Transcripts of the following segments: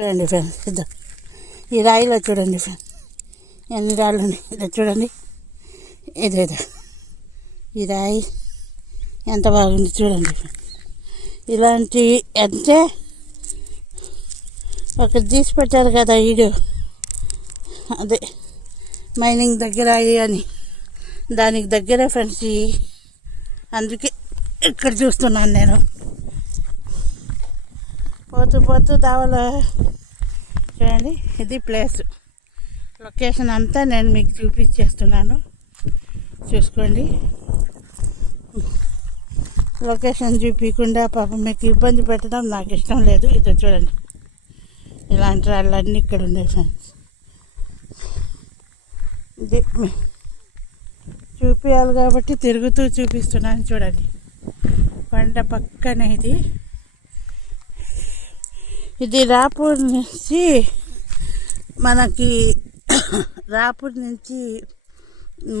చూడండి ఫ్రెండ్స్ ఇద్దా. ఈ రాయిలో చూడండి ఫ్రెండ్ ఎన్ని రాళ్ళు ఉన్నాయి? ఇదో చూడండి. ఇదో ఇదో. ఈ రాయి ఎంత బాగుంది చూడండి ఫ్రెండ్ ఇలాంటి అంటే ఒక తీసి పెట్టారు కదా వీడియో అదే మైనింగ్ దగ్గర అయ్యి అని. దానికి దగ్గర ఫ్రెండ్స్ అందుకే ఇక్కడ చూస్తున్నాను నేను. పోతూ పోతూ దావలో చూడండి ఇది ప్లేస్ లొకేషన్ అంతా నేను మీకు చూపించేస్తున్నాను. చూసుకోండి. లొకేషన్ చూపించకుండా పాపం మీకు ఇబ్బంది పెట్టడం నాకు ఇష్టం లేదు. ఇది చూడండి. ఇలాంటి రాళ్ళన్నీ ఇక్కడ ఉన్నాయి ఫ్రెండ్స్ ఇది చూపించాలి కాబట్టి తిరుగుతూ చూపిస్తున్నాను చూడండి. కొండ పక్కన ఇది. ఇది రాపూర్ నుంచి మనకి రాపూర్ నుంచి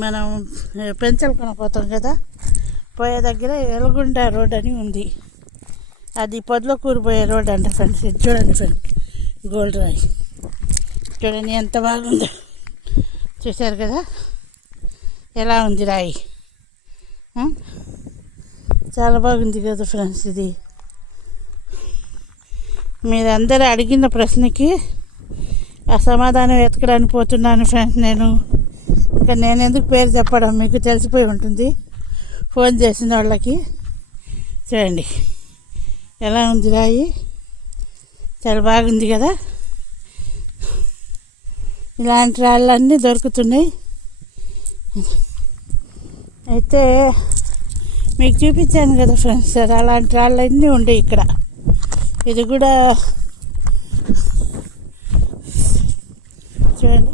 మనం పెంచలు పోతాం కదా? పోయే దగ్గర ఎలగుండ రోడ్ అని ఉంది. అది పొదలకూరు పోయే రోడ్ అంట ఫ్రెండ్స్. ఇది చూడండి ఫ్రెండ్ గోల్డ్ రాయ్. చూడండి ఎంత బాగుందో. చూశారు కదా? ఎలా ఉంది రాయి? చాలా బాగుంది కదా ఫ్రెండ్స్ ఇది. మీరందరూ అడిగిన ప్రశ్నకి ఆ సమాధానం వెతకడానికి పోతున్నాను ఫ్రెండ్స్ నేను. ఇంకా నేను ఎందుకు పేరు చెప్పడం? మీకు తెలిసిపోయి ఉంటుంది. ఫోన్ చేసిన వాళ్ళకి. చూడండి. ఎలా ఉంది రాయి? చాలా బాగుంది కదా? ఇలాంటి రాళ్ళన్నీ దొరుకుతున్నాయి. అయితే మీకు చూపించాను కదా ఫ్రెండ్స్ సార్ అలాంటి రాళ్ళన్నీ ఉండే ఇక్కడ. ఇది కూడా చూడండి.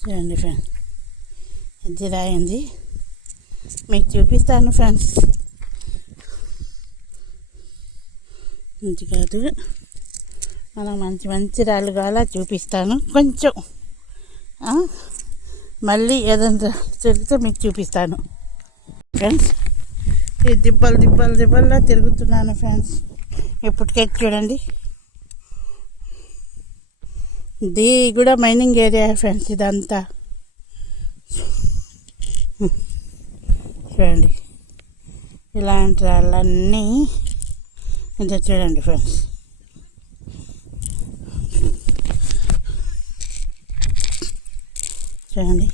చూడండి ఫ్రెండ్ ఇది రాయింది. మీకు చూపిస్తాను ఫ్రెండ్స్ ఇది కాదు. మనం మంచి మంచి రాళ్ళు కావాలా చూపిస్తాను. కొంచెం. మళ్ళీ ఏదైనా తిరిగితే మీకు చూపిస్తాను. ఫ్రెండ్స్ దిబ్బలు దిబ్బలు దిబ్బల్లో తిరుగుతున్నాను ఫ్రెండ్స్. ఇప్పటికైతే చూడండి. ఇది కూడా మైనింగ్ ఏరియా ఫ్రెండ్స్ ఇదంతా. చూడండి. ఇలాంటి వాళ్ళన్నీ ఇదో చూడండి ఫ్రెండ్స్. చూడండి.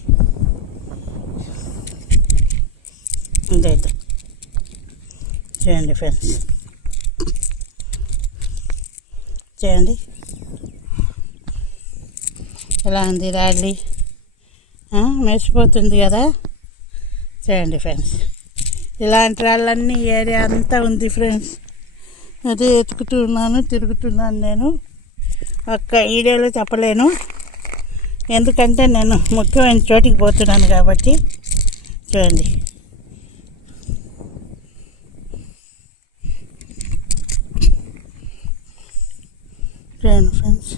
ఇదైతే. చేయండి ఫ్రెండ్స్. చేయండి. ఎలా ఉంది రాలి మెరిసిపోతుంది కదా? చేయండి ఫ్రెండ్స్. ఇలాంటి రాళ్ళన్నీ ఏరియా అంతా ఉంది ఫ్రెండ్స్. అదే ఎతుకుతున్నాను తిరుగుతున్నాను నేను. ఒక్క వీడియోలో చెప్పలేను. ఎందుకంటే నేను ముఖ్యమైన చోటికి పోతున్నాను కాబట్టి. చూడండి చూడండి ఫ్రెండ్స్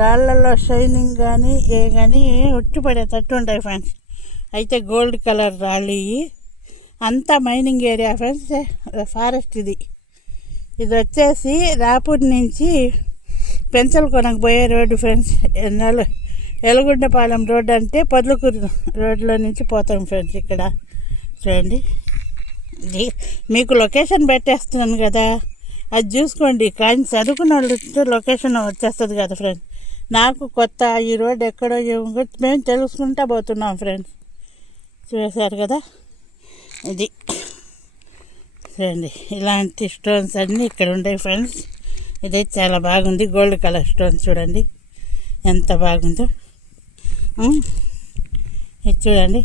రాళ్ళల్లో షైనింగ్ కానీ ఏ కానీ ఉట్టిపడేటట్టు ఉంటాయి ఫ్రెండ్స్ అయితే గోల్డ్ కలర్ రాళ్ళు ఇవి అంతా మైనింగ్ ఏరియా ఫ్రెండ్స్ ఫారెస్ట్ ఇది. ఇది వచ్చేసి రాపూర్ నుంచి పెన్సిల్ కొనకు పోయే రోడ్డు ఫ్రెండ్స్ ఎన్నాళ్ళు ఎలగుండపాలెం రోడ్డు అంటే పొదలకూరు రోడ్లో నుంచి పోతాం ఫ్రెండ్స్ ఇక్కడ. చూడండి. ఇది మీకు లొకేషన్ పెట్టేస్తున్నాను కదా. అది చూసుకోండి. కానీ చదువుకున్న వాళ్ళతో లొకేషన్ వచ్చేస్తుంది కదా ఫ్రెండ్స్ నాకు కొత్త ఈ రోడ్ ఎక్కడో ఏమో మేము తెలుసుకుంటా పోతున్నాం ఫ్రెండ్స్ చూసారు కదా? ఇది. చూడండి. ఇలాంటి స్టోన్స్ అన్నీ ఇక్కడ ఉన్నాయి ఫ్రెండ్స్ ఇది చాలా బాగుంది. గోల్డ్ కలర్ స్టోన్స్ చూడండి. ఎంత బాగుందో. ఇది చూడండి.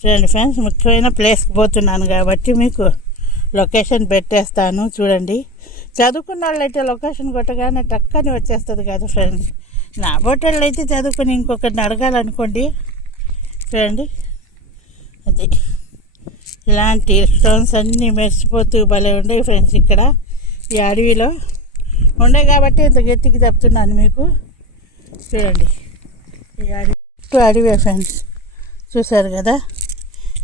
చూడండి ఫ్రెండ్స్ ముఖ్యమైన ప్లేస్కి పోతున్నాను కాబట్టి మీకు లొకేషన్ పెట్టేస్తాను చూడండి. చదువుకున్న వాళ్ళైతే లొకేషన్ కొట్టగానే టక్కని వచ్చేస్తుంది కదా ఫ్రెండ్స్. నా బొట్టళ్ళు అయితే చదువుకుని ఇంకొకరిని అడగాలనుకోండి. చూడండి. అది ఇలాంటి స్టోన్స్ అన్నీ మెరిసిపోతూ భలే ఉండేవి ఫ్రెండ్స్ ఇక్కడ ఈ అడవిలో. ఉండే కాబట్టి ఇంత గట్టికి చెప్తున్నాను మీకు. చూడండి. ఈ అడవి అడవే ఫ్రెండ్స్. చూశారు కదా?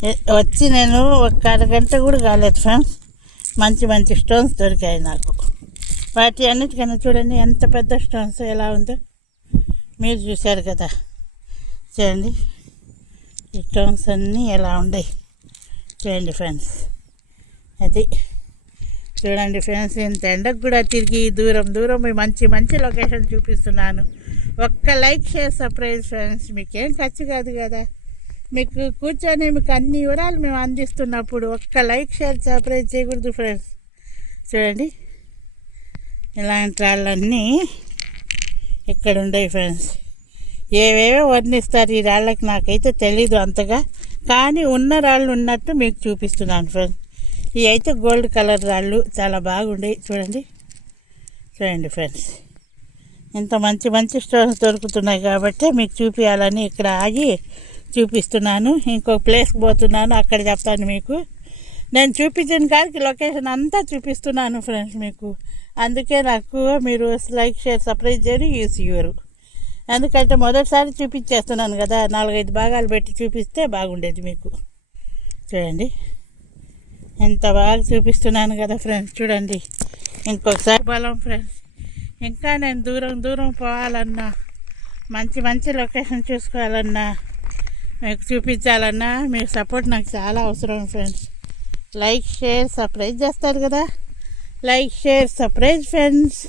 వచ్చి నేను ఒక అరగంట కూడా కాలేదు ఫ్రెండ్స్. మంచి మంచి స్టోన్స్ దొరికాయి నాకు. వాటి అన్నిటికన్నా చూడండి ఎంత పెద్ద స్టోన్స్ ఎలా ఉందో. మీరు చూశారు కదా. చూడండి ఈ స్టోన్స్ అన్నీ ఎలా ఉన్నాయి చూడండి ఫ్రెండ్స్. అది చూడండి ఫ్రెండ్స్ ఇంత ఎండకు కూడా తిరిగి దూరం దూరం మంచి మంచి లొకేషన్ చూపిస్తున్నాను. ఒక్క లైక్ షేర్ సర్ప్రైజ్ ఫ్రెండ్స్. మీకేం ఖర్చు కాదు కదా. మీకు కూర్చొని మీకు అన్ని వివరాలు మేము అందిస్తున్నప్పుడు ఒక్క లైక్ షేర్ సపరేట్ చేయకూడదు ఫ్రెండ్స్ చూడండి. ఇలాంటి రాళ్ళన్నీ ఇక్కడ ఉండవు ఫ్రెండ్స్ ఏవేవో వర్ణిస్తారు ఈ రాళ్ళకి నాకైతే తెలీదు అంతగా కానీ ఉన్న రాళ్ళు ఉన్నట్టు మీకు చూపిస్తున్నాను ఫ్రెండ్స్ ఇవి అయితే గోల్డ్ కలర్ రాళ్ళు చాలా బాగుండే చూడండి. చూడండి ఫ్రెండ్స్ ఇంత మంచి మంచి స్టోన్స్ దొరుకుతున్నాయి కాబట్టి మీకు చూపించాలని ఇక్కడ ఆగి చూపిస్తున్నాను. ఇంకొక ప్లేస్కి పోతున్నాను. అక్కడ చెప్తాను మీకు. నేను చూపించిన కాడికి లొకేషన్ అంతా చూపిస్తున్నాను ఫ్రెండ్స్ మీకు. అందుకే నాకు మీరు లైక్ షేర్ సర్ప్రైజ్ చేయడం యూస్ ఇవ్వరు ఎందుకంటే మొదటిసారి చూపించేస్తున్నాను కదా నాలుగైదు భాగాలు పెట్టి చూపిస్తే బాగుండేది మీకు. చూడండి. ఎంత బాగా చూపిస్తున్నాను కదా ఫ్రెండ్స్ చూడండి. ఇంకొకసారి బలం ఫ్రెండ్స్ ఇంకా నేను దూరం దూరం పోవాలన్నా మంచి మంచి లొకేషన్ చూసుకోవాలన్నా మీకు చూపించాలన్నా మీకు సపోర్ట్ నాకు చాలా అవసరం ఫ్రెండ్స్. లైక్ షేర్ సర్ప్రైజ్ చేస్తారు కదా? Like share surprise friends.